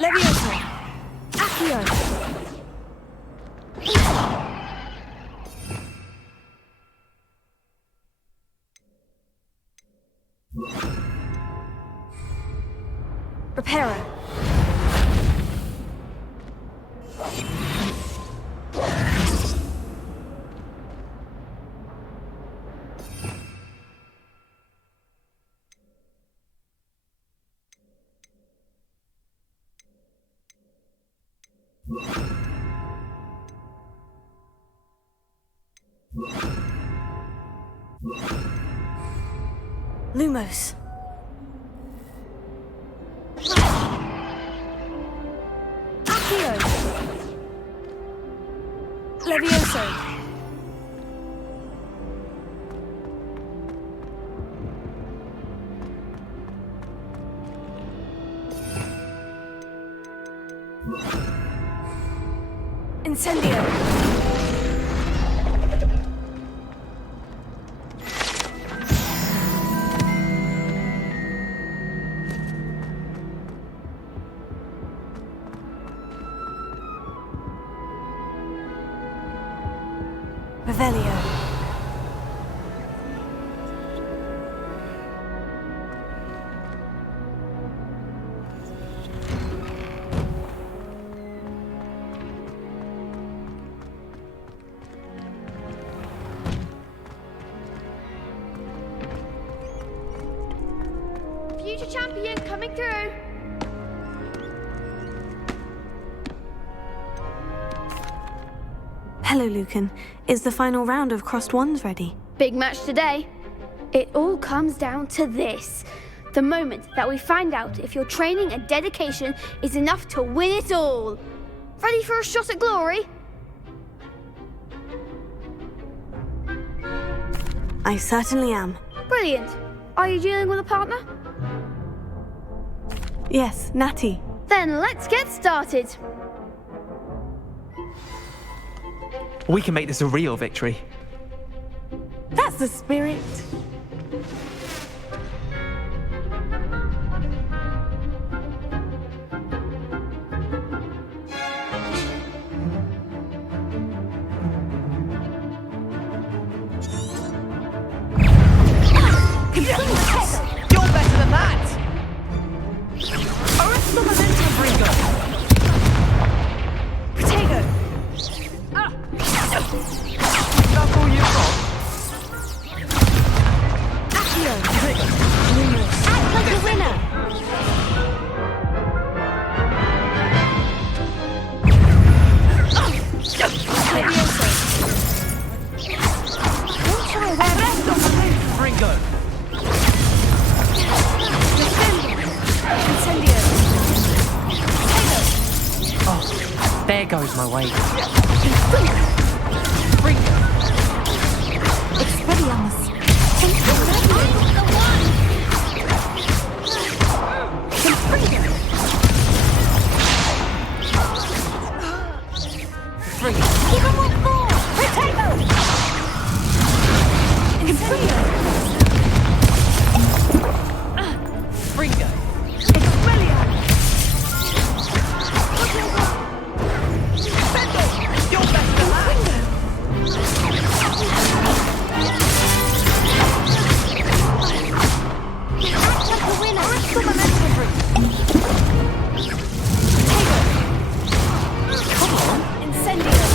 Levioso! Accio! Reparo! Lumos. Accio. Levioso. Incendio. Revelio. Future champion coming through. Hello, Lucan. Is the final round of Crossed Wands ready? Big match today. It all comes down to this. The moment that we find out if your training and dedication is enough to win it all. Ready for a shot at glory? I certainly am. Brilliant. Are you dealing with a partner? Yes, Natty. Then let's get started. We can make this a real victory. That's the spirit. Yes! You're better than that! Arrest the momentum, Ringo! Protego. That's all you've got? Accio. Lumos. Act like a winner. Levioso. Don't try that. Arrest the momentum, Ringo! Incendio. Oh, there goes my weight. Ringo! Expelliarmus. Ringo! Give him what for! Protego! Incendio. Ringo! Expelliarmus. You're better than that! Act like a winner. Arrest the momentum. Come on. Incendio.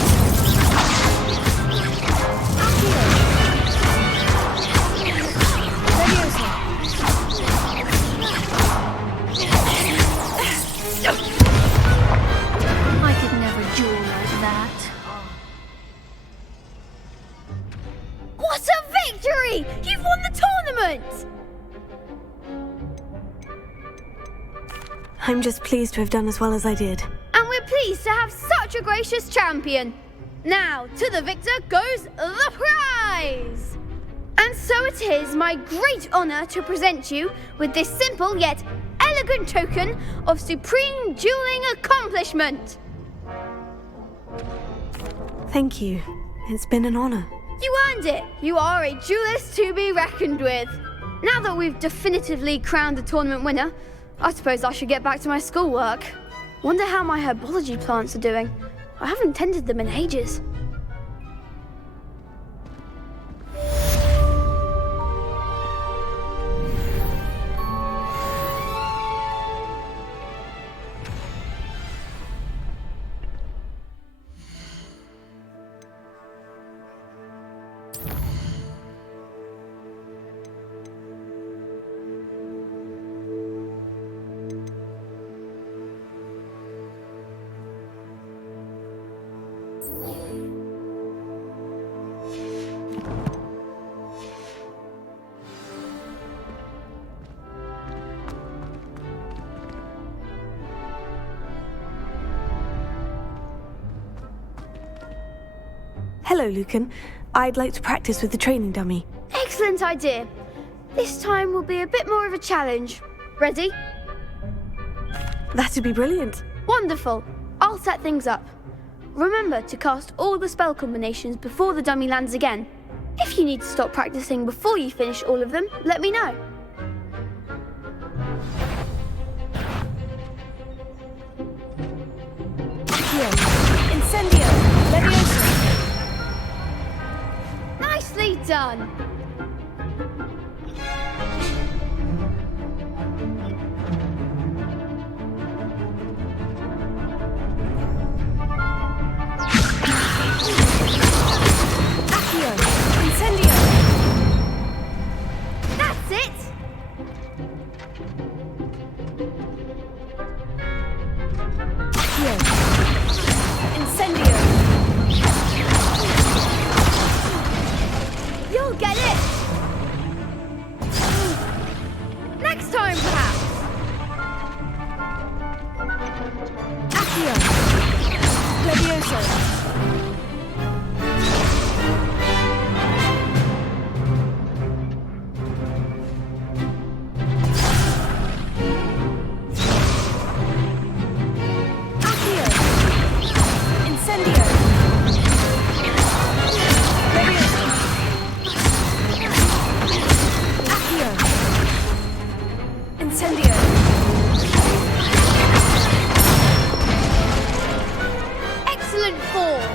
Accio. Levioso. I could never duel like that. What a victory! You've won the tournament! I'm just pleased to have done as well as I did. And we're pleased to have such a gracious champion. Now, to the victor goes the prize! And so it is my great honor to present you with this simple yet elegant token of supreme dueling accomplishment. Thank you. It's been an honor. You earned it. You are a duelist to be reckoned with. Now that we've definitively crowned the tournament winner, I suppose I should get back to my schoolwork. Wonder how my herbology plants are doing. I haven't tended them in ages. Hello, Lucan. I'd like to practice with the training dummy. Excellent idea. This time will be a bit more of a challenge. Ready? That'd be brilliant. Wonderful. I'll set things up. Remember to cast all the spell combinations before the dummy lands again. If you need to stop practicing before you finish all of them, let me know. Incendio! Leviosa! Nicely done. Accio! Incendio! That's it. Accio! Incendio! You'll get it. Next time, perhaps. Accio! Leviosa! Accio! Incendio! Leviosa! Accio! Incendio! Excellent form.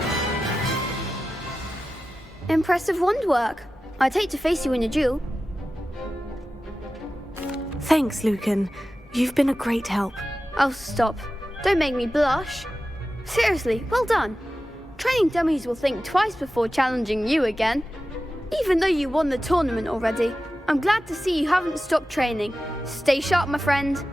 Impressive wand work. I'd hate to face you in a duel. Thanks, Lucan. You've been a great help. Oh, stop. Don't make me blush. Seriously, well done. Training dummies will think twice before challenging you again. Even though you won the tournament already, I'm glad to see you haven't stopped training. Stay sharp, my friend.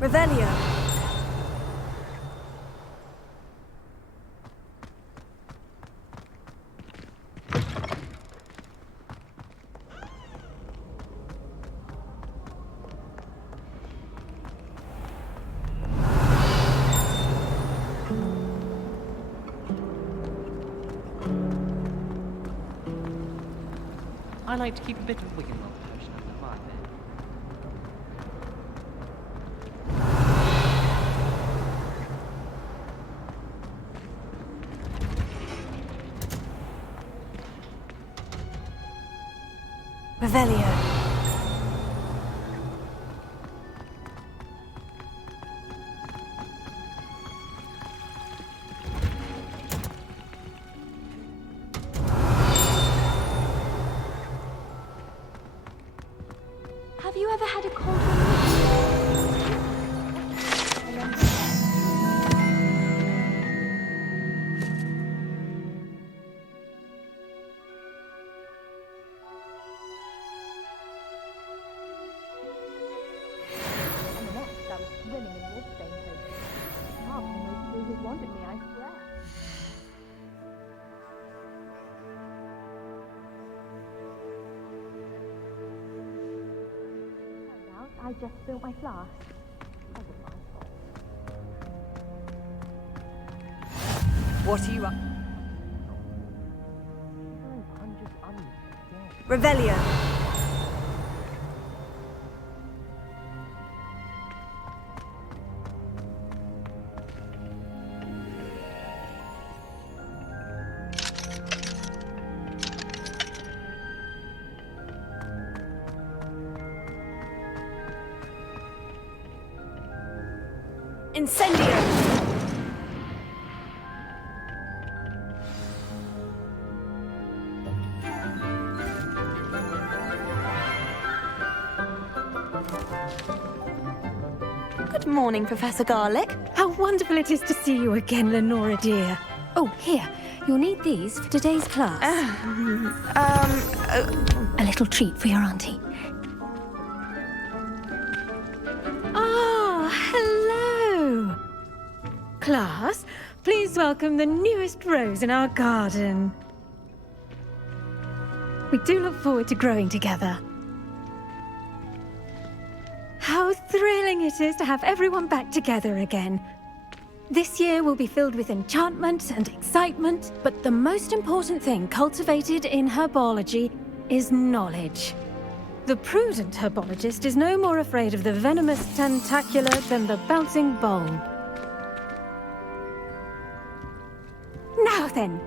Revelio! like to keep a bit of wiggle on the potion under my bed. Revelio. Have you ever had a cold I just spilled my flask. That was my fault. What are you up? Revelio. Incendio! Good morning, Professor Garlick. How wonderful it is to see you again, Lenora dear. Oh, here. You'll need these for today's class. A little treat for your auntie. Ah, hello. Class, please welcome the newest rose in our garden. We do look forward to growing together. How thrilling it is to have everyone back together again. This year will be filled with enchantment and excitement, but the most important thing cultivated in herbology is knowledge. The prudent herbologist is no more afraid of the venomous tentacula than the bouncing bulb. Now then,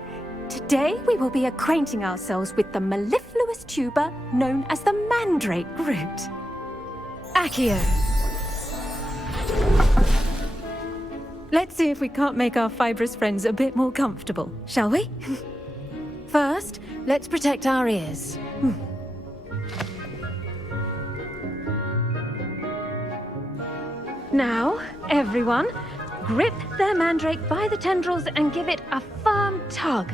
today we will be acquainting ourselves with the mellifluous tuber known as the mandrake root. Accio. Let's see if we can't make our fibrous friends a bit more comfortable, shall we? First, let's protect our ears. Now, everyone, grip their mandrake by the tendrils and give it a firm tug.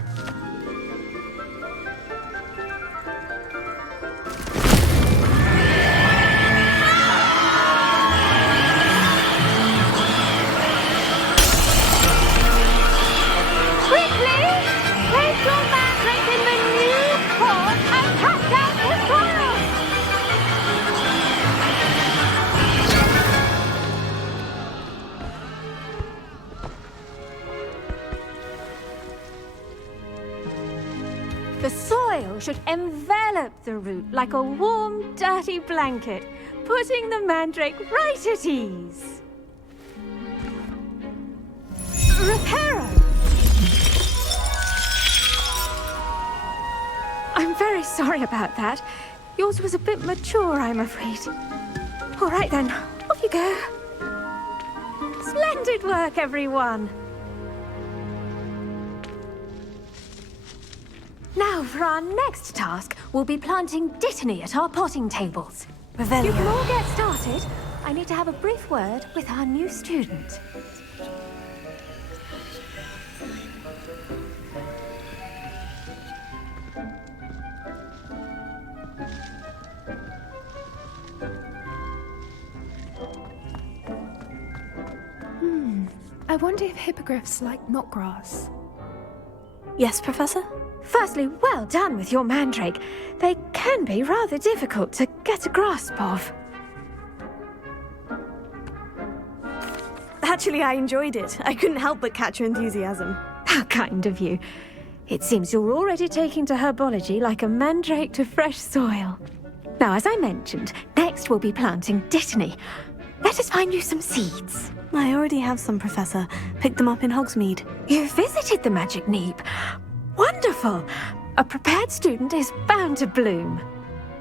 The soil should envelop the root like a warm, dirty blanket, putting the mandrake right at ease. Reparo! I'm very sorry about that. Yours was a bit mature, I'm afraid. All right then, off you go. Splendid work, everyone. Now, for our next task, we'll be planting dittany at our potting tables. Revelio. You can all get started. I need to have a brief word with our new student. I wonder if hippogriffs like knotgrass. Yes, Professor? Firstly, well done with your mandrake. They can be rather difficult to get a grasp of. Actually, I enjoyed it. I couldn't help but catch your enthusiasm. How kind of you. It seems you're already taking to herbology like a mandrake to fresh soil. Now, as I mentioned, next we'll be planting Dittany. Let us find you some seeds. I already have some, Professor. Picked them up in Hogsmeade. You visited the Magic Neep. Wonderful! A prepared student is bound to bloom.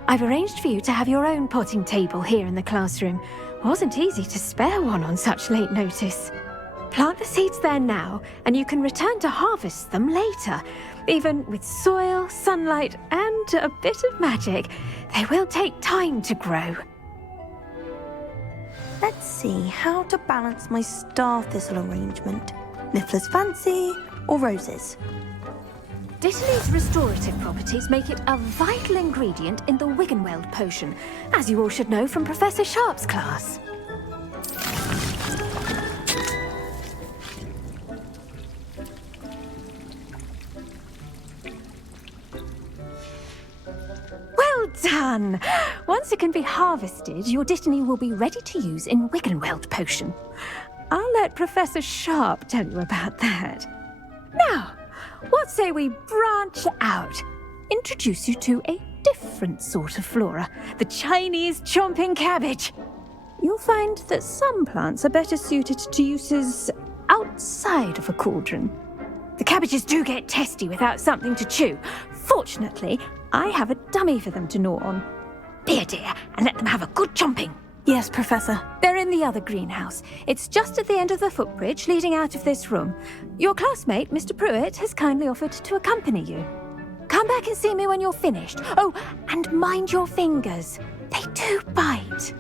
I've arranged for you to have your own potting table here in the classroom. Wasn't easy to spare one on such late notice. Plant the seeds there now, and you can return to harvest them later. Even with soil, sunlight, and a bit of magic, they will take time to grow. Let's see how to balance my star thistle arrangement. Niffler's fancy or roses? Dittany's restorative properties make it a vital ingredient in the Wiggenweld potion, as you all should know from Professor Sharp's class. Well done! Once it can be harvested, your Dittany will be ready to use in Wiggenweld potion. I'll let Professor Sharp tell you about that. Now, what say we branch out? Introduce you to a different sort of flora, the Chinese chomping cabbage. You'll find that some plants are better suited to uses outside of a cauldron. The cabbages do get testy without something to chew. Fortunately, I have a dummy for them to gnaw on. Be a dear and let them have a good chomping. Yes, Professor. They're in the other greenhouse. It's just at the end of the footbridge leading out of this room. Your classmate, Mr. Pruitt, has kindly offered to accompany you. Come back and see me when you're finished. Oh, and mind your fingers. They do bite.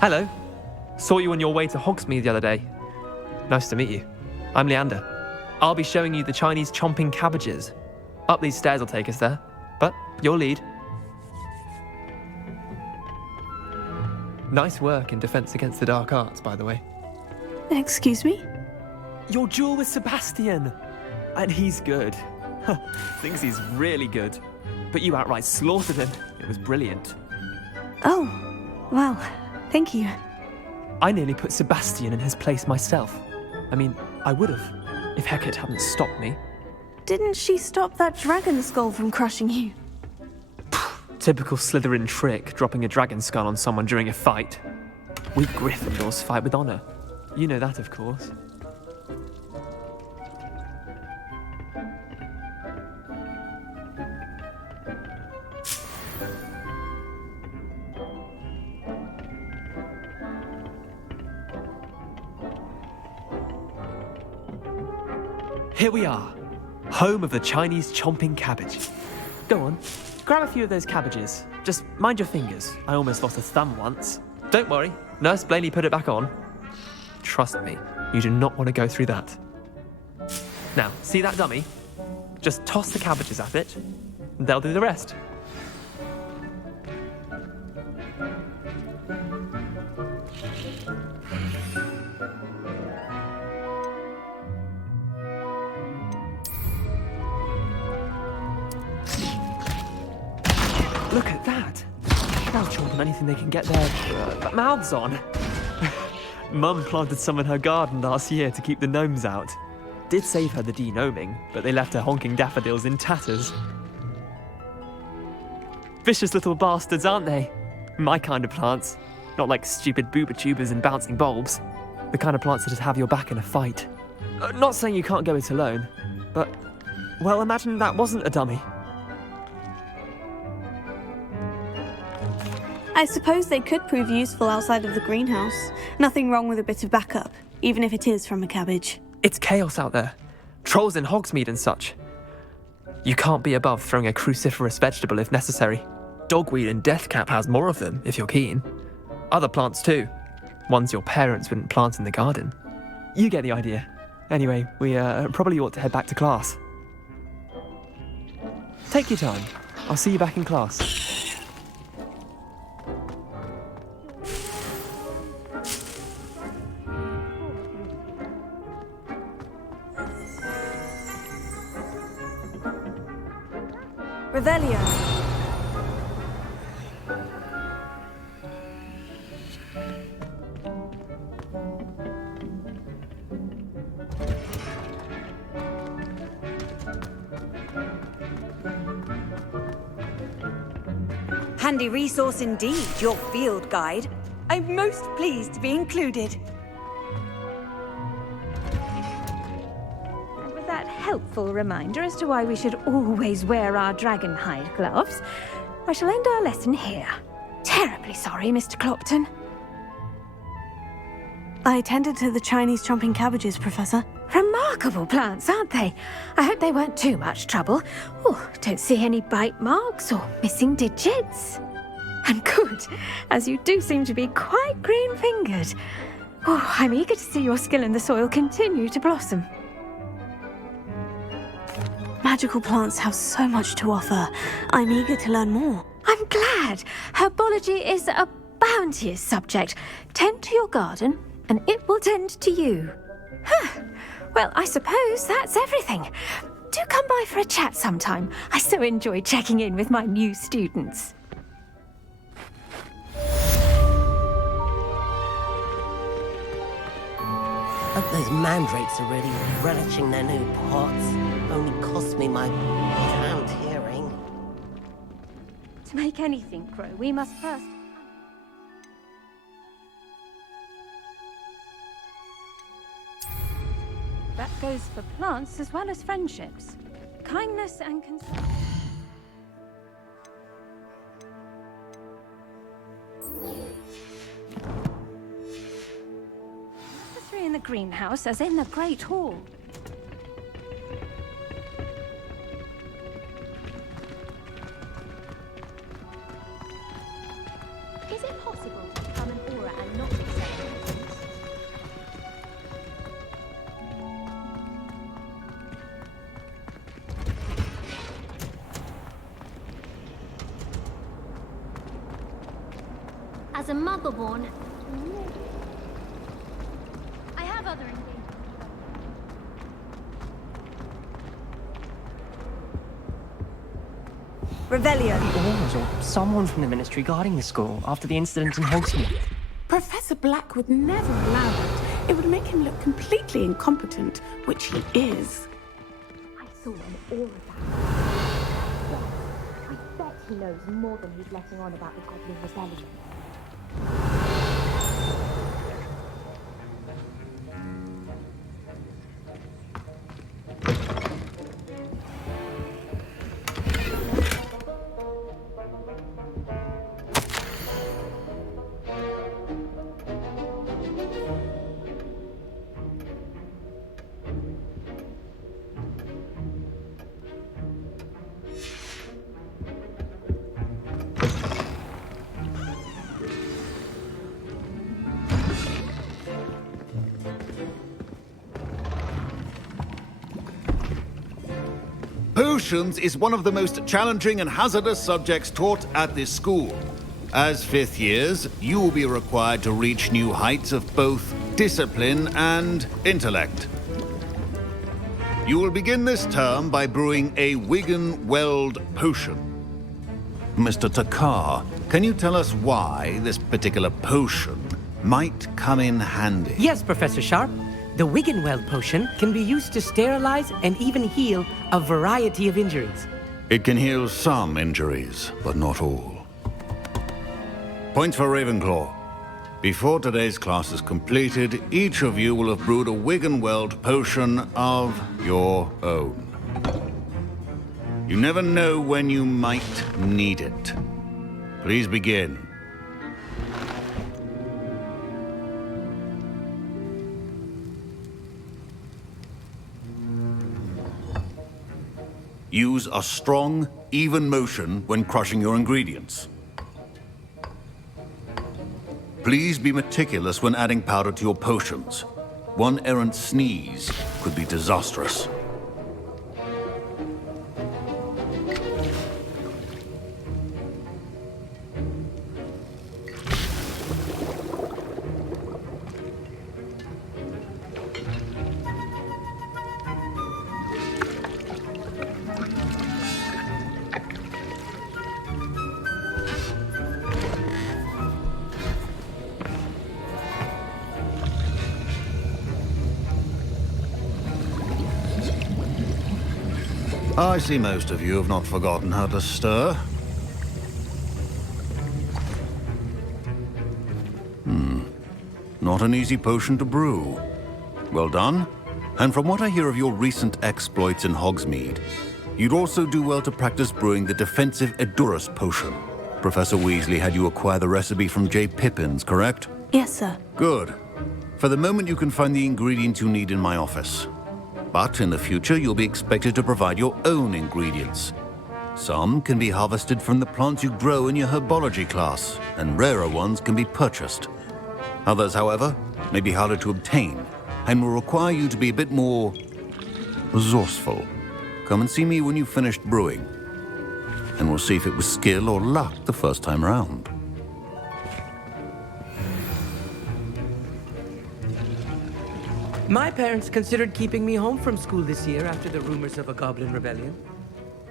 Hello. Saw you on your way to Hogsmeade the other day. Nice to meet you. I'm Leander. I'll be showing you the Chinese chomping cabbages. Up these stairs will take us there, but your lead. Nice work in Defense Against the Dark Arts, by the way. Excuse me? Your duel with Sebastian! And he's good. Thinks he's really good. But you outright slaughtered him. It was brilliant. Oh, well, thank you. I nearly put Sebastian in his place myself. I mean, I would have, if Hecate hadn't stopped me. Didn't she stop that dragon skull from crushing you? Typical Slytherin trick, dropping a dragon skull on someone during a fight. We Gryffindors fight with honor. You know that, of course. Here we are, home of the Chinese chomping cabbage. Go on, grab a few of those cabbages. Just mind your fingers. I almost lost a thumb once. Don't worry, Nurse Blaney put it back on. Trust me, you do not want to go through that. Now, see that dummy? Just toss the cabbages at it, and they'll do the rest. Look at that! They'll chomp on anything they can get their mouths on. Mum planted some in her garden last year to keep the gnomes out. Did save her the de-gnoming, but they left her honking daffodils in tatters. Vicious little bastards, aren't they? My kind of plants. Not like stupid booba tubers and bouncing bulbs. The kind of plants that just have your back in a fight. Not saying you can't go it alone, but, well, imagine that wasn't a dummy. I suppose they could prove useful outside of the greenhouse. Nothing wrong with a bit of backup, even if it is from a cabbage. It's chaos out there. Trolls in Hogsmeade and such. You can't be above throwing a cruciferous vegetable if necessary. Dogweed and deathcap has more of them, if you're keen. Other plants too. Ones your parents wouldn't plant in the garden. You get the idea. Anyway, we probably ought to head back to class. Take your time. I'll see you back in class. Revelio. Handy resource indeed, your field guide. I'm most pleased to be included. And with that helpful reminder as to why we should always wear our dragon hide gloves, I shall end our lesson here. Terribly sorry, Mr. Clopton. I tended to the Chinese chomping cabbages, Professor. Remarkable plants, aren't they? I hope they weren't too much trouble. Oh, don't see any bite marks or missing digits. And good, as you do seem to be quite green-fingered. Oh, I'm eager to see your skill in the soil continue to blossom. Magical plants have so much to offer. I'm eager to learn more. I'm glad. Herbology is a bounteous subject. Tend to your garden, and it will tend to you. Huh. Well, I suppose that's everything. Do come by for a chat sometime. I so enjoy checking in with my new students. Hope those mandrakes are really relishing their new pots. Only cost me my damned hearing. To make anything grow, we must first... That goes for plants as well as friendships. Kindness and concern. The three in the greenhouse as in the Great Hall. Is it possible to become an aura and not accept items? As a mother-born, I have other engagements. Revelio. Oars or someone from the ministry guarding the school after the incident in Hogsmeade. Professor Black would never allow it. It would make him look completely incompetent, which he is. I saw an aura back. Yes, I bet he knows more than he's letting on about the Goblin Rebellion. Potions is one of the most challenging and hazardous subjects taught at this school. As fifth years, you will be required to reach new heights of both discipline and intellect. You will begin this term by brewing a Wigan-Weld potion. Mr. Takar, can you tell us why this particular potion might come in handy? Yes, Professor Sharp. The Wigan-Weld potion can be used to sterilize and even heal a variety of injuries. It can heal some injuries, but not all. Points for Ravenclaw. Before today's class is completed, each of you will have brewed a Wigan-Weld potion of your own. You never know when you might need it. Please begin. Use a strong, even motion when crushing your ingredients. Please be meticulous when adding powder to your potions. One errant sneeze could be disastrous. I see most of you have not forgotten how to stir. not an easy potion to brew. Well done. And from what I hear of your recent exploits in Hogsmeade, you'd also do well to practice brewing the defensive Edurus potion. Professor Weasley had you acquire the recipe from J. Pippins, correct? Yes, sir. Good. For the moment, you can find the ingredients you need in my office. But in the future, you'll be expected to provide your own ingredients. Some can be harvested from the plants you grow in your herbology class, and rarer ones can be purchased. Others, however, may be harder to obtain, and will require you to be a bit more resourceful. Come and see me when you've finished brewing, and we'll see if it was skill or luck the first time around. My parents considered keeping me home from school this year after the rumors of a goblin rebellion.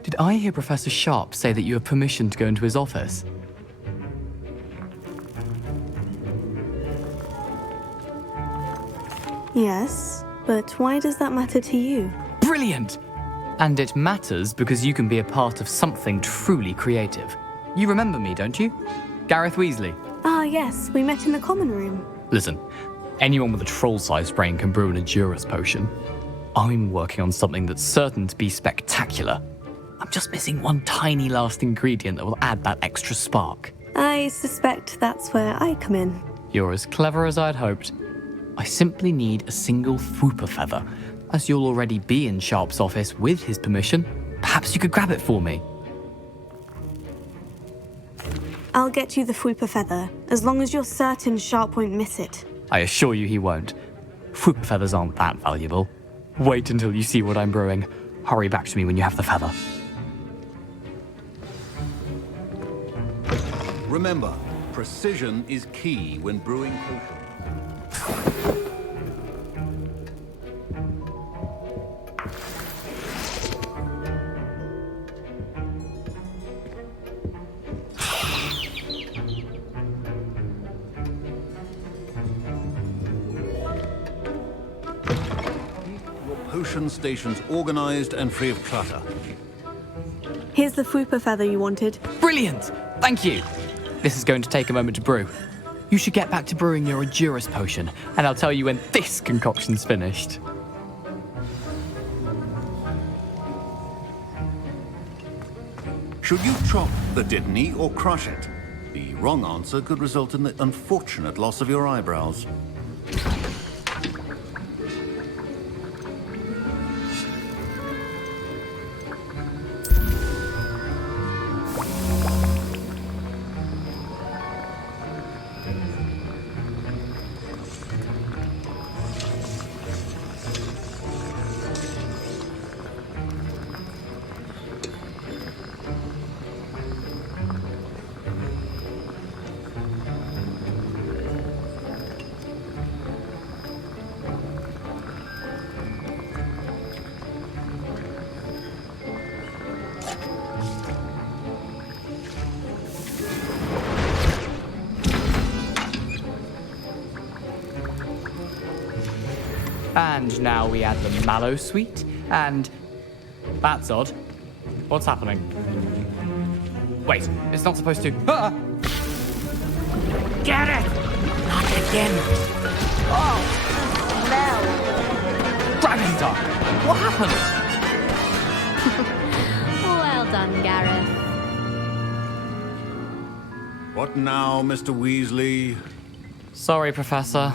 Did I hear Professor Sharp say that you have permission to go into his office? Yes, but why does that matter to you? Brilliant! And it matters because you can be a part of something truly creative. You remember me, don't you? Gareth Weasley. Ah, yes, we met in the common room. Listen, anyone with a troll-sized brain can brew an Edurus potion. I'm working on something that's certain to be spectacular. I'm just missing one tiny last ingredient that will add that extra spark. I suspect that's where I come in. You're as clever as I'd hoped. I simply need a single Fwooper feather. As you'll already be in Sharp's office with his permission, perhaps you could grab it for me. I'll get you the Fwooper feather, as long as you're certain Sharp won't miss it. I assure you he won't. Fwooper feathers aren't that valuable. Wait until you see what I'm brewing. Hurry back to me when you have the feather. Remember, precision is key when brewing potions. Potion stations organized and free of clutter. Here's the Fwooper feather you wanted. Brilliant! Thank you! This is going to take a moment to brew. You should get back to brewing your Edurus potion, and I'll tell you when this concoction's finished. Should you chop the Dittany or crush it? The wrong answer could result in the unfortunate loss of your eyebrows. And now we add the mallow sweet, and... That's odd. What's happening? Wait, it's not supposed to... Ah! Get it! Not again. Oh! No! Dragon Duck! What happened? Well done, Gareth. What now, Mr. Weasley? Sorry, Professor.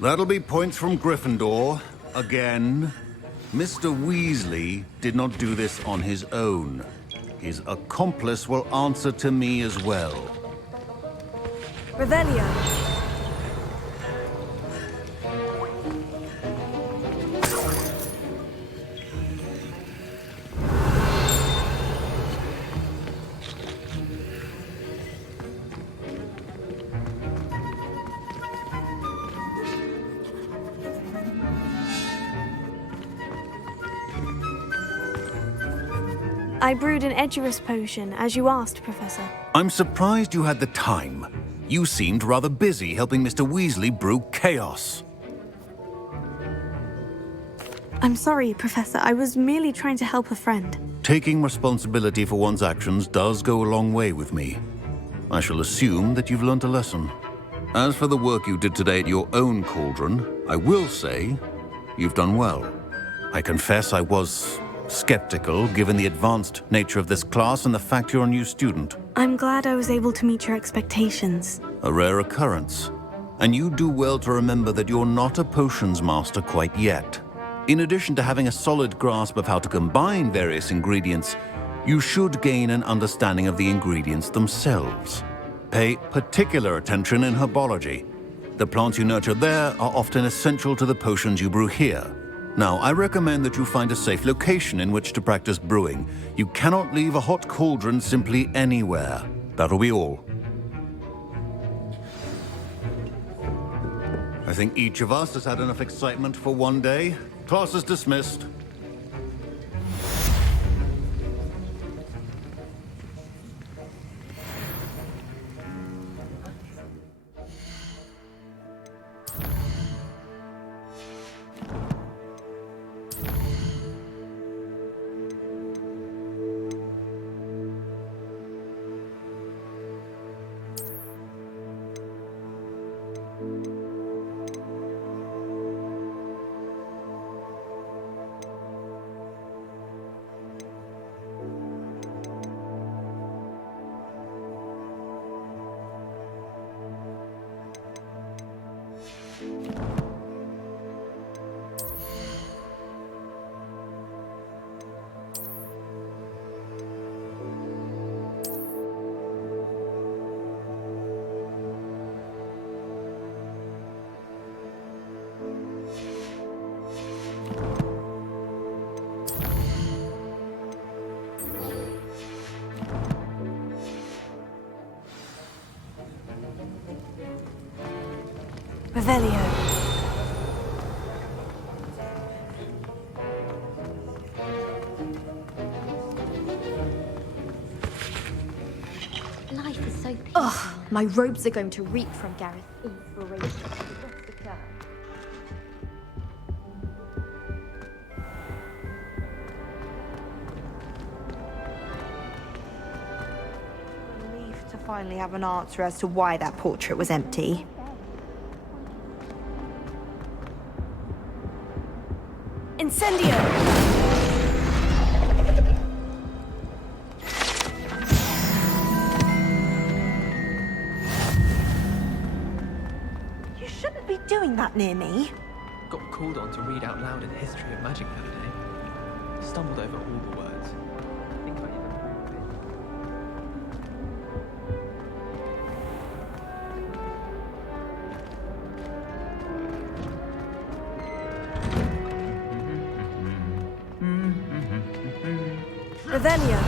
That'll be points from Gryffindor. Again. Mr. Weasley did not do this on his own. His accomplice will answer to me as well. Revelio. I brewed an Edurus potion, as you asked, Professor. I'm surprised you had the time. You seemed rather busy helping Mr. Weasley brew chaos. I'm sorry, Professor. I was merely trying to help a friend. Taking responsibility for one's actions does go a long way with me. I shall assume that you've learnt a lesson. As for the work you did today at your own cauldron, I will say you've done well. I confess I was skeptical, given the advanced nature of this class and the fact you're a new student. I'm glad I was able to meet your expectations. A rare occurrence. And you do well to remember that you're not a potions master quite yet. In addition to having a solid grasp of how to combine various ingredients, you should gain an understanding of the ingredients themselves. Pay particular attention in herbology. The plants you nurture there are often essential to the potions you brew here. Now, I recommend that you find a safe location in which to practice brewing. You cannot leave a hot cauldron simply anywhere. That'll be all. I think each of us has had enough excitement for one day. Class is dismissed. Revelio. Life is so... Ugh, my robes are going to reek from Gareth's inspiration. What's the curve? Relief to finally have an answer as to why that portrait was empty. Incendio! You shouldn't be doing that near me. Got called on to read out loud in the history of magic the other day. Stumbled over all the words. Think I even... Revelio.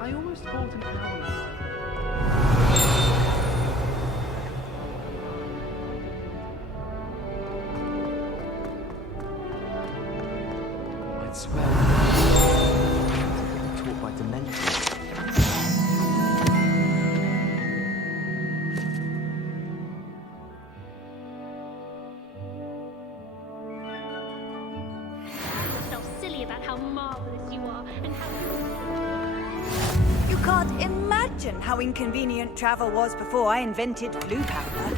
I almost bought an Avalanche. I'd swear. Taught by Dementors. How marvelous you are, and how... You can't imagine how inconvenient travel was before I invented blue powder.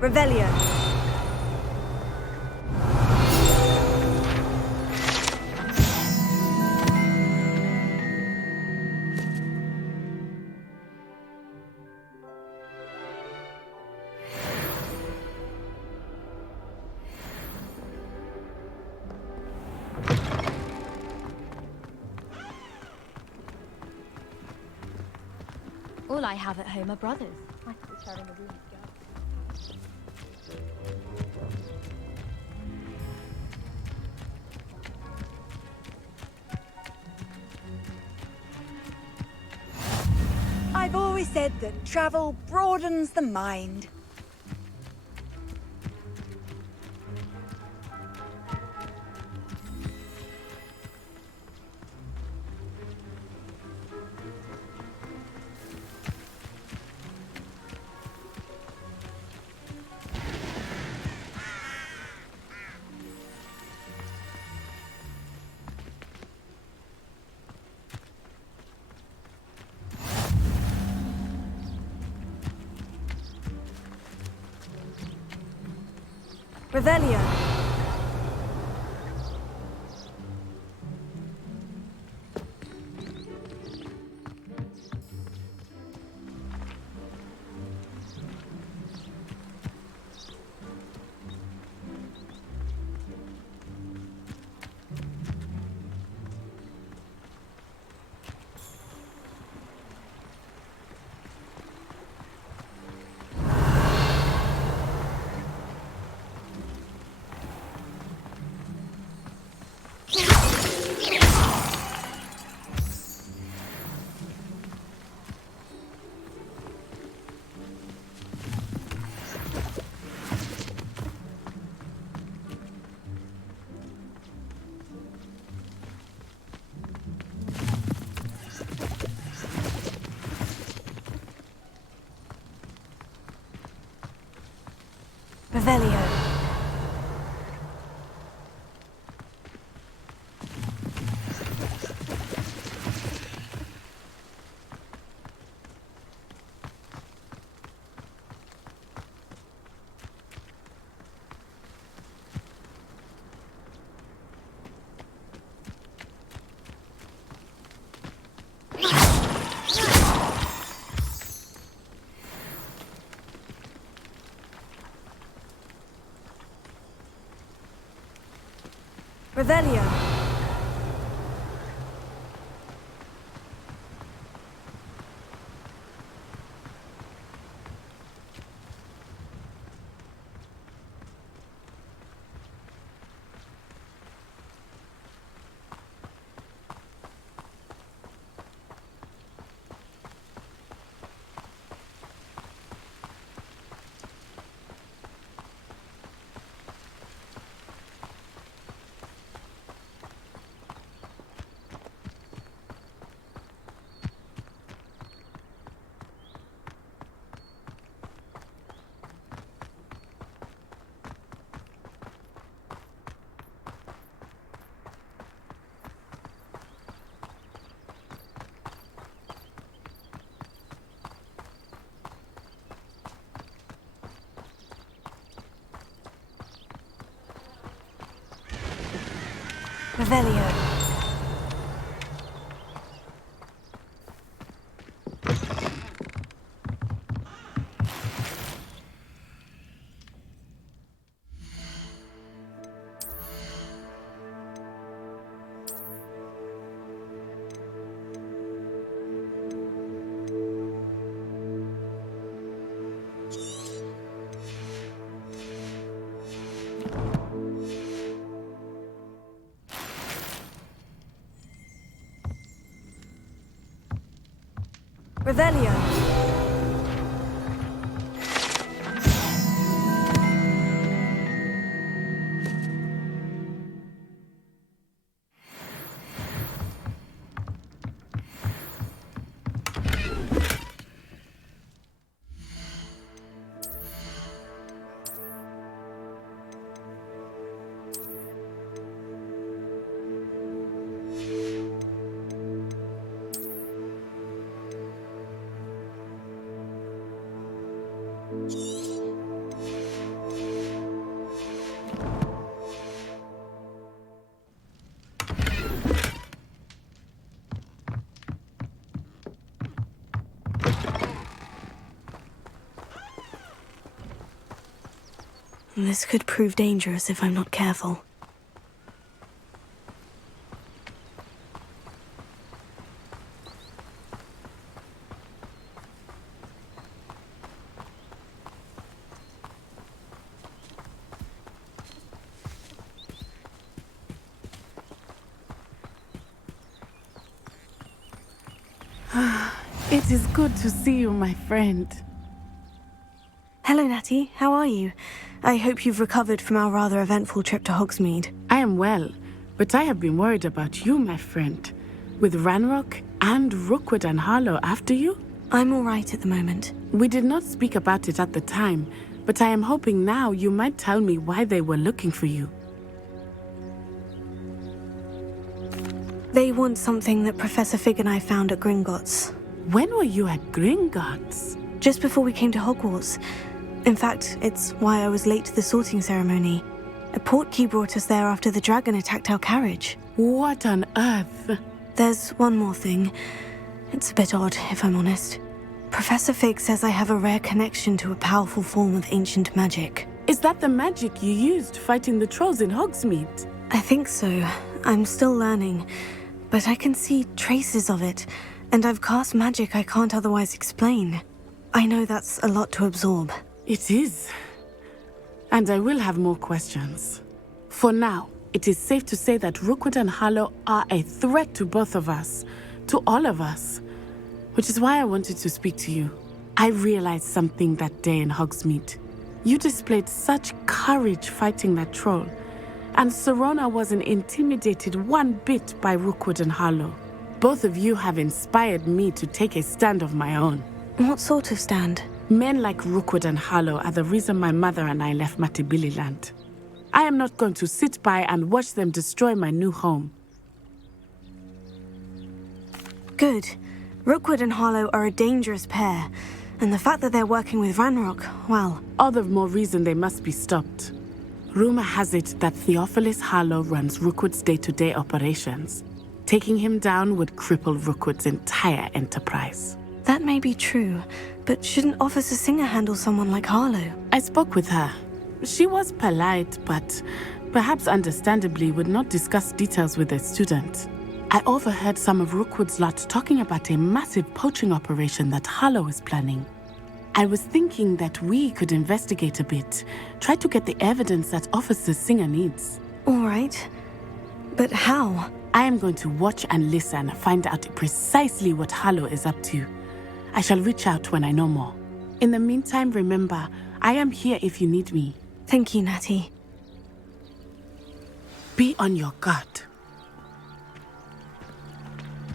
Revelio. All I have at home are brothers. I've always said that travel broadens the mind. Revelio. Revelio. Revelio. Revelio. Revelio. This could prove dangerous if I'm not careful. It is good to see you, my friend. Hello, Natty. How are you? I hope you've recovered from our rather eventful trip to Hogsmeade. I am well, but I have been worried about you, my friend. With Ranrock and Rookwood and Harlow after you? I'm all right at the moment. We did not speak about it at the time, but I am hoping now you might tell me why they were looking for you. They want something that Professor Fig and I found at Gringotts. When were you at Gringotts? Just before we came to Hogwarts. In fact, it's why I was late to the sorting ceremony. A portkey brought us there after the dragon attacked our carriage. What on earth? There's one more thing. It's a bit odd, if I'm honest. Professor Fig says I have a rare connection to a powerful form of ancient magic. Is that the magic you used fighting the trolls in Hogsmeade? I think so. I'm still learning, but I can see traces of it, and I've cast magic I can't otherwise explain. I know that's a lot to absorb. It is. And I will have more questions. For now, it is safe to say that Rookwood and Harlow are a threat to both of us, to all of us. Which is why I wanted to speak to you. I realized something that day in Hogsmeade. You displayed such courage fighting that troll, and Serona wasn't intimidated one bit by Rookwood and Harlow. Both of you have inspired me to take a stand of my own. What sort of stand? Men like Rookwood and Harlow are the reason my mother and I left Matabeleland. I am not going to sit by and watch them destroy my new home. Good. Rookwood and Harlow are a dangerous pair, and the fact that they're working with Ranrock, well... All the more reason they must be stopped. Rumor has it that Theophilus Harlow runs Rookwood's day-to-day operations. Taking him down would cripple Rookwood's entire enterprise. That may be true, but shouldn't Officer Singer handle someone like Harlow? I spoke with her. She was polite, but perhaps understandably would not discuss details with a student. I overheard some of Rookwood's lot talking about a massive poaching operation that Harlow is planning. I was thinking that we could investigate a bit, try to get the evidence that Officer Singer needs. All right. But how? I am going to watch and listen, find out precisely what Harlow is up to. I shall reach out when I know more. In the meantime, remember, I am here if you need me. Thank you, Natty. Be on your guard.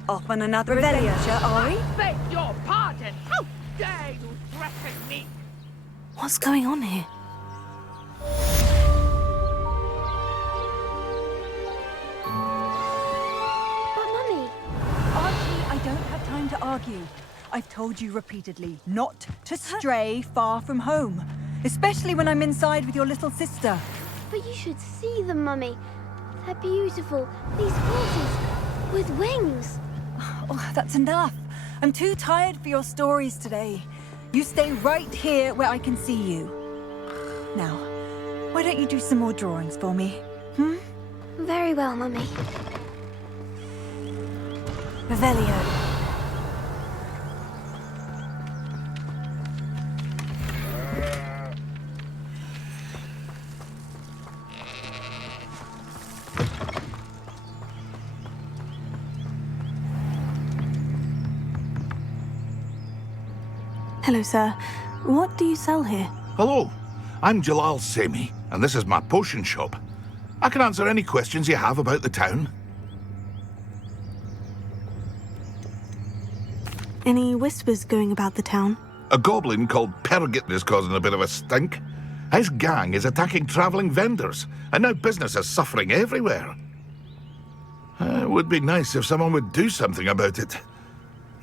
Off on another adventure, are we? Beg your pardon! How dare you threaten me? What's going on here? But Mummy... Archie, I don't have time to argue. I've told you repeatedly not to stray far from home, especially when I'm inside with your little sister. But you should see them, Mummy. They're beautiful. These horses with wings. Oh, that's enough. I'm too tired for your stories today. You stay right here where I can see you. Now, why don't you do some more drawings for me? Very well, Mummy. Revelio. Hello, sir. What do you sell here? Hello, I'm Jalal Semi, and this is my potion shop. I can answer any questions you have about the town. Any whispers going about the town? A goblin called Pergit is causing a bit of a stink. His gang is attacking travelling vendors, and now business is suffering everywhere. It would be nice if someone would do something about it.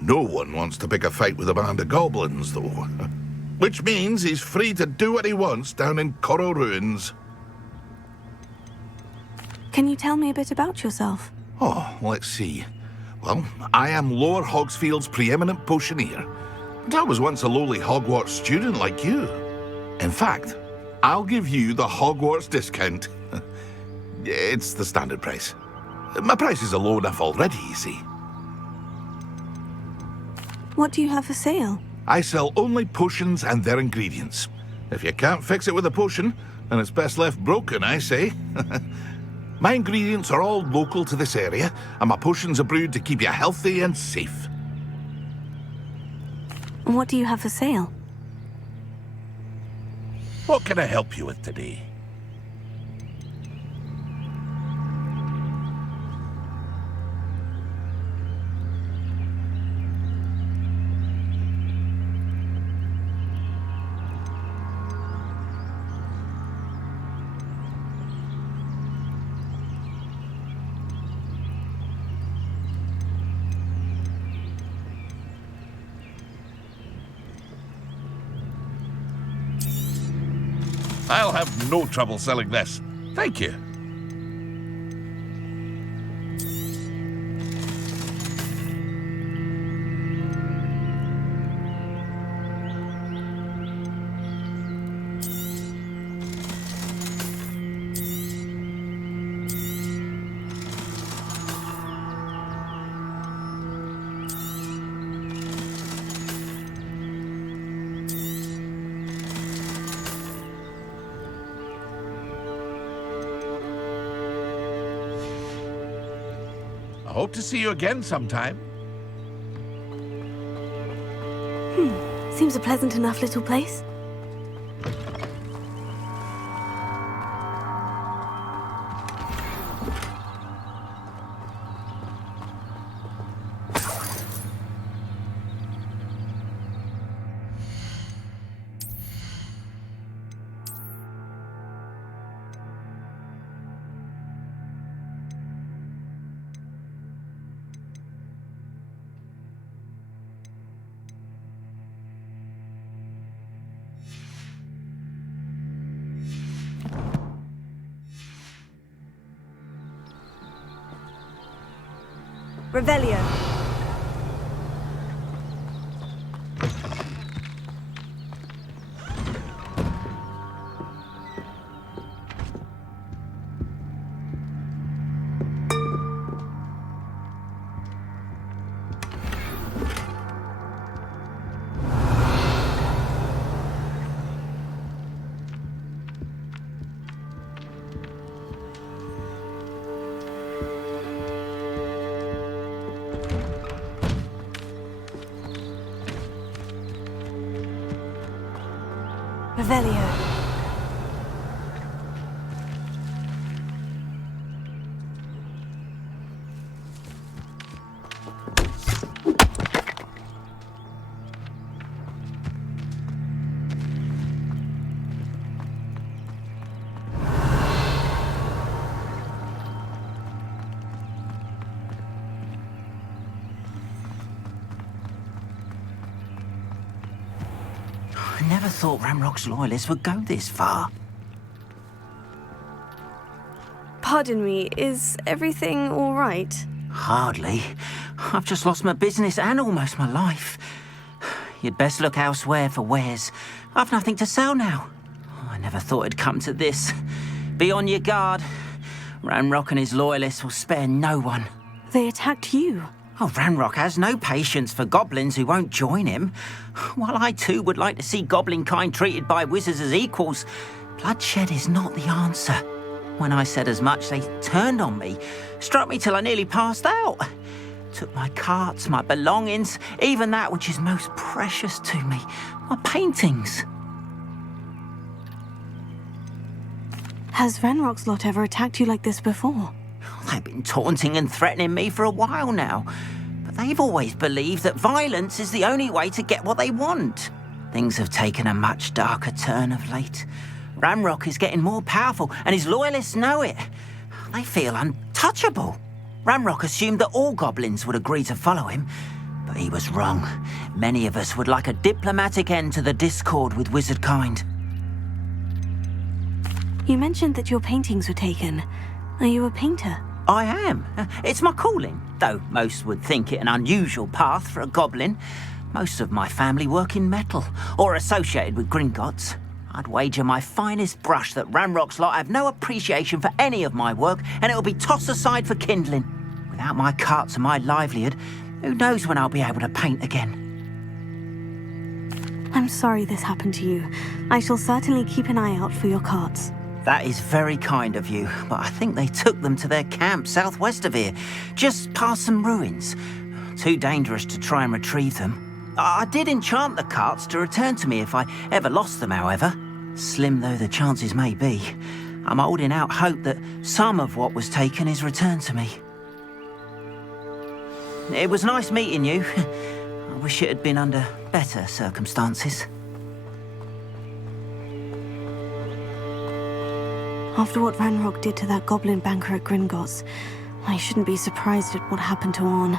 No one wants to pick a fight with a band of goblins, though. Which means he's free to do what he wants down in Coral Ruins. Can you tell me a bit about yourself? Oh, let's see. Well, I am Lower Hogsfield's preeminent potioneer. But I was once a lowly Hogwarts student like you. In fact, I'll give you the Hogwarts discount. It's the standard price. My prices are low enough already, you see. What do you have for sale? I sell only potions and their ingredients. If you can't fix it with a potion, then it's best left broken, I say. My ingredients are all local to this area, and my potions are brewed to keep you healthy and safe. What do you have for sale? What can I help you with today? I'll have no trouble selling this. Thank you. I hope to see you again sometime. Seems a pleasant enough little place. Revelio. Revelio. I never thought Ranrock's loyalists would go this far. Pardon me, is everything all right? Hardly. I've just lost my business and almost my life. You'd best look elsewhere for wares. I've nothing to sell now. I never thought it'd come to this. Be on your guard. Ranrock and his loyalists will spare no one. They attacked you. Oh, Ranrock has no patience for goblins who won't join him. While I too would like to see goblin kind treated by wizards as equals, bloodshed is not the answer. When I said as much, they turned on me, struck me till I nearly passed out. Took my carts, my belongings, even that which is most precious to me, my paintings. Has Ranrock's lot ever attacked you like this before? They've been taunting and threatening me for a while now, but they've always believed that violence is the only way to get what they want. Things have taken a much darker turn of late. Ranrock is getting more powerful, and his loyalists know it. They feel untouchable. Ranrock assumed that all goblins would agree to follow him, but he was wrong. Many of us would like a diplomatic end to the discord with wizard kind. You mentioned that your paintings were taken. Are you a painter? I am. It's my calling, though most would think it an unusual path for a goblin. Most of my family work in metal, or associated with Gringotts. I'd wager my finest brush that Ranrock's lot have no appreciation for any of my work, and it'll be tossed aside for kindling. Without my carts and my livelihood, who knows when I'll be able to paint again. I'm sorry this happened to you. I shall certainly keep an eye out for your carts. That is very kind of you, but I think they took them to their camp southwest of here, just past some ruins. Too dangerous to try and retrieve them. I did enchant the carts to return to me if I ever lost them, however. Slim though the chances may be, I'm holding out hope that some of what was taken is returned to me. It was nice meeting you. I wish it had been under better circumstances. After what Ranrock did to that goblin banker at Gringotts, I shouldn't be surprised at what happened to Orn.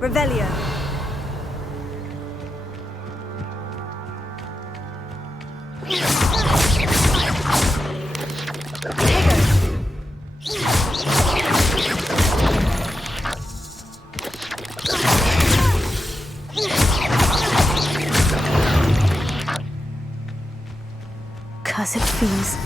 Revelio. Cursed fiends.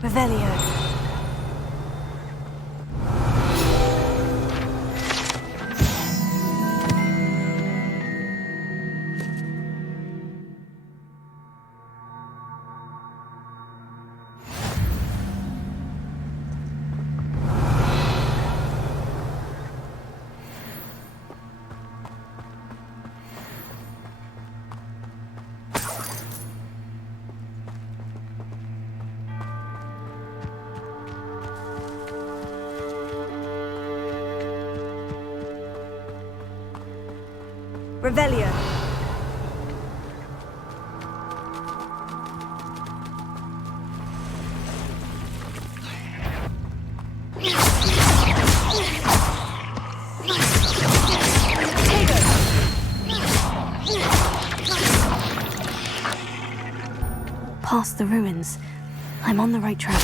Revelio. Revelio. Past the ruins. I'm on the right track.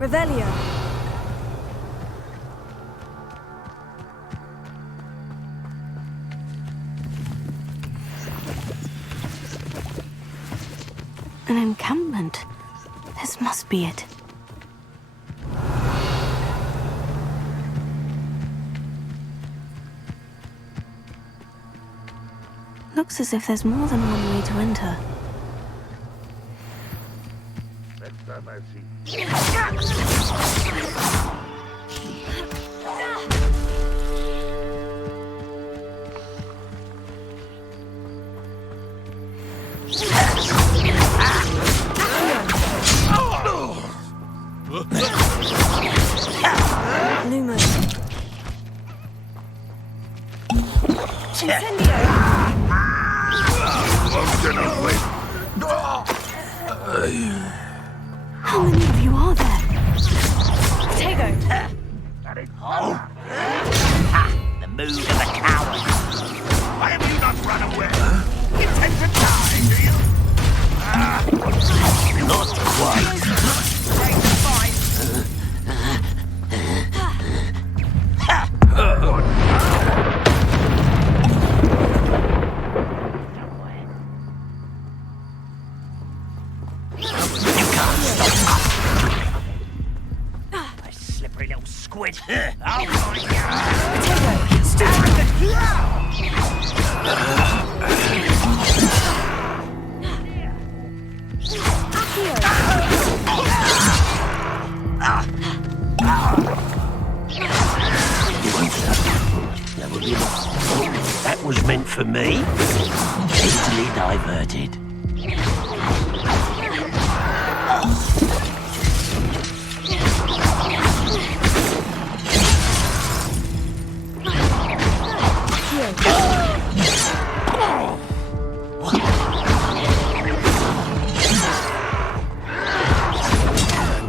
Revelio. An encampment. This must be it. Looks as if there's more than one way to enter. Lumo. Incendio. How many of you are there? Tego. The mood of a coward. Why have you not run away? You intend to die, do you? Not quite. Squid. I'll find you. That was meant for me. Easily diverted.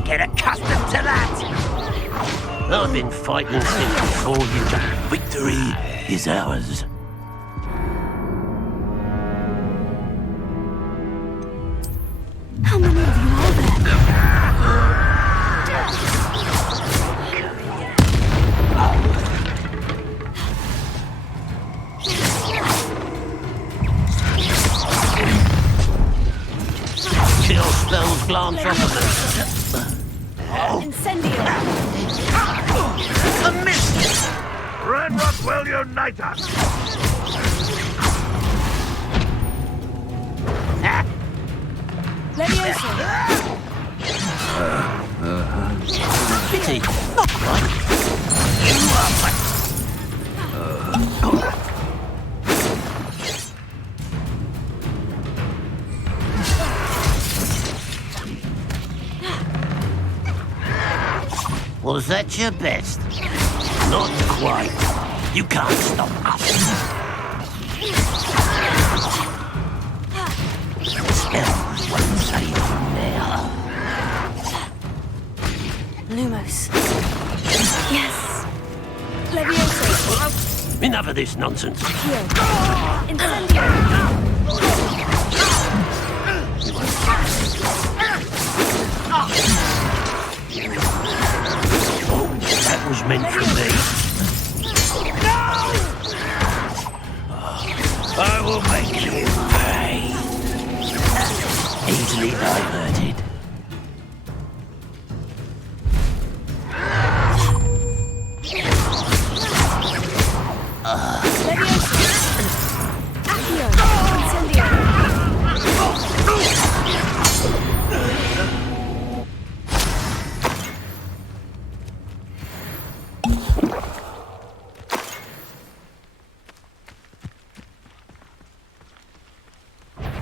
Get accustomed to that. I've been fighting since before you. Victory is ours. How many of you are there? Chill spells glance off of them. Incendio. A miss! Redrock will unite us! Levioso. Pity. Not quite. You are but... Was that your best? Not quite. You can't stop us. Spells won't save from there. Lumos. Yes. Levioso. Enough of this nonsense. Here. Incendio. That was meant for me. No! I will make you pay. Easily diverted.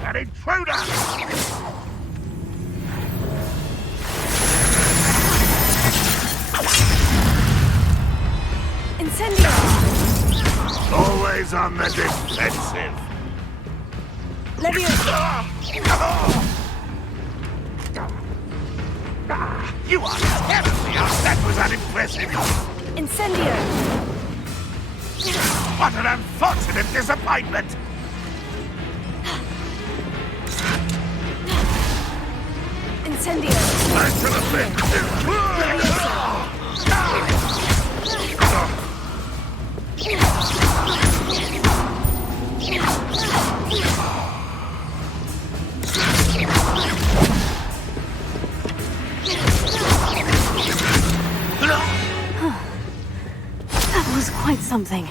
An intruder! Incendio! Always on the defensive. Levioso! You are terribly out. That was unimpressive. Incendio! What an unfortunate disappointment. Incendio. Smash to the That was quite something.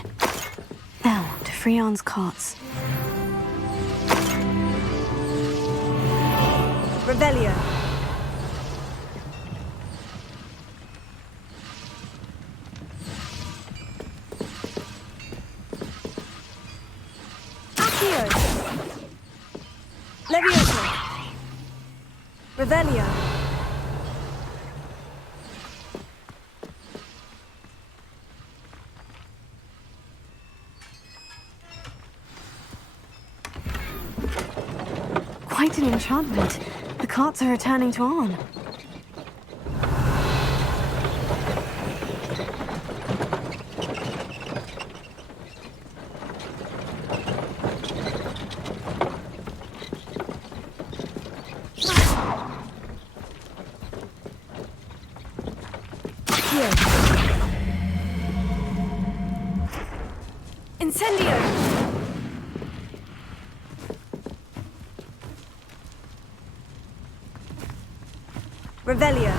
Now, to Freon's carts. Revelio. Accio. Levioso. Revelio. Quite an enchantment. The carts are returning to Arn. Incendio! Revelio.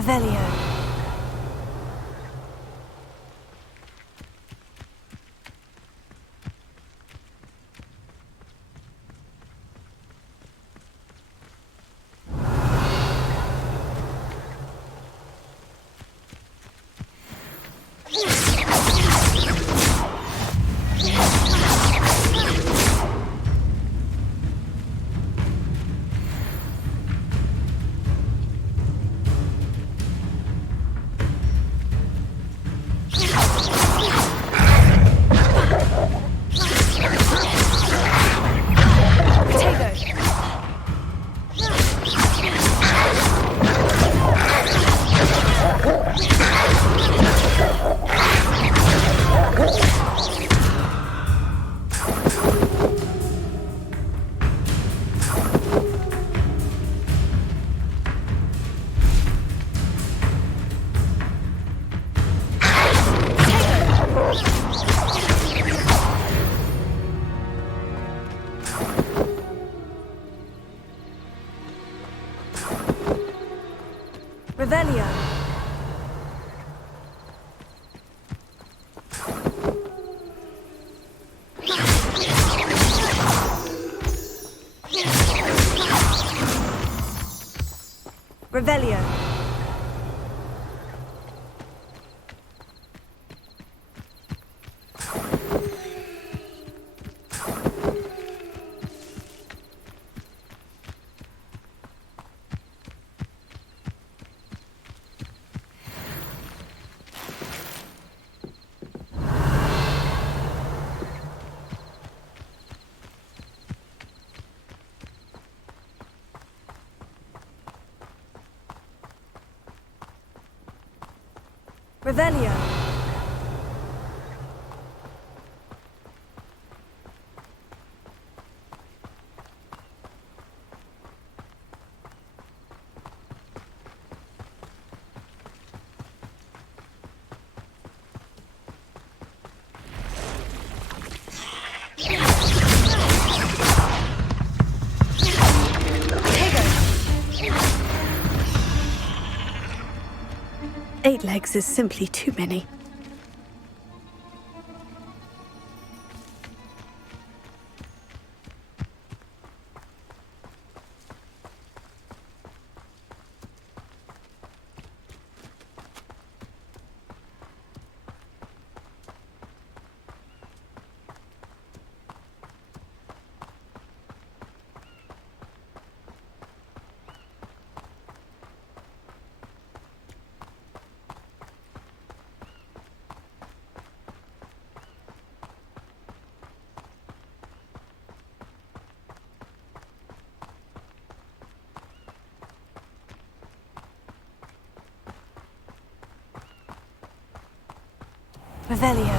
Revelio. Revelio. Revelio. Revelio. Eight legs is simply too many. Revelio.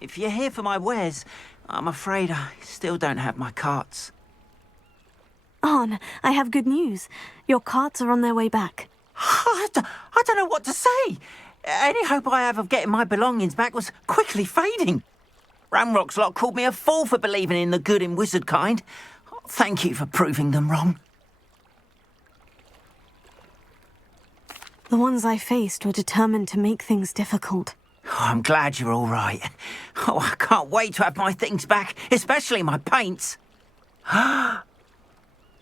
If you're here for my wares, I'm afraid I still don't have my carts. Arn, I have good news. Your carts are on their way back. I don't know what to say. Any hope I have of getting my belongings back was quickly fading. Ramrock's lot called me a fool for believing in the good in wizard kind. Thank you for proving them wrong. The ones I faced were determined to make things difficult. Oh, I'm glad you're all right. Oh, I can't wait to have my things back, especially my paints.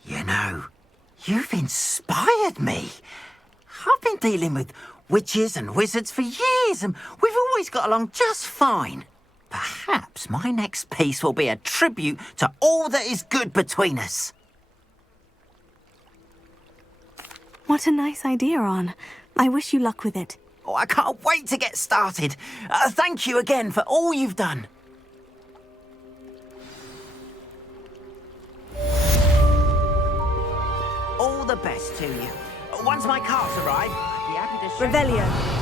You know, you've inspired me. I've been dealing with witches and wizards for years, and we've always got along just fine. Perhaps my next piece will be a tribute to all that is good between us. What a nice idea, Arn. I wish you luck with it. Oh, I can't wait to get started. Thank you again for all you've done. All the best to you. Once my carts arrive, I'll be happy to show Revelio.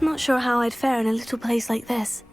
Not sure how I'd fare in a little place like this.